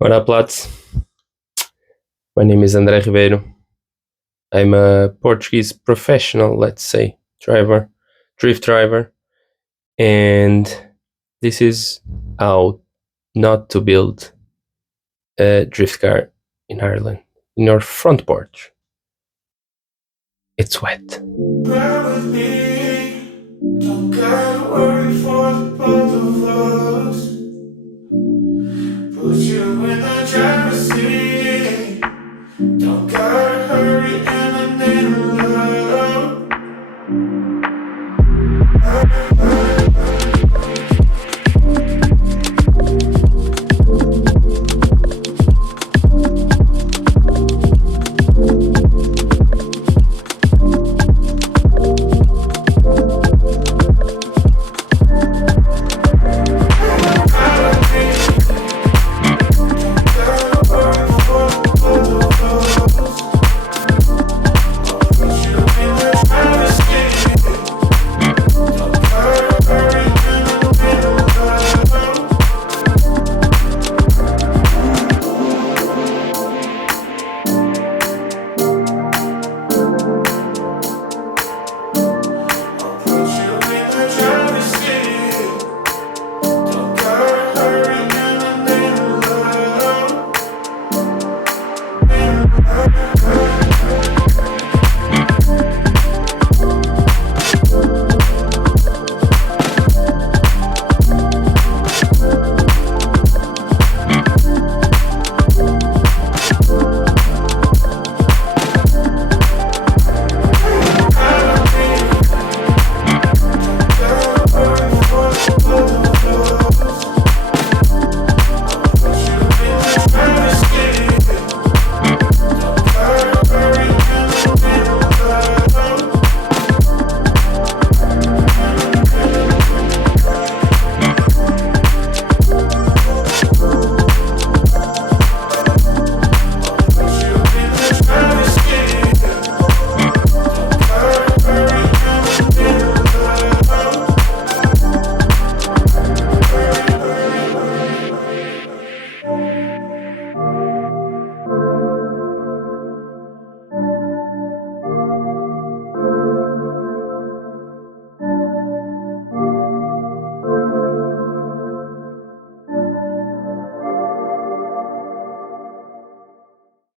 Hola Platz, my name is André Ribeiro. I'm a Portuguese professional, let's say, drift driver, and this is how not to build a drift car in Ireland. In your front porch, it's wet. Ride with me. Don't gotta worry for the both of us.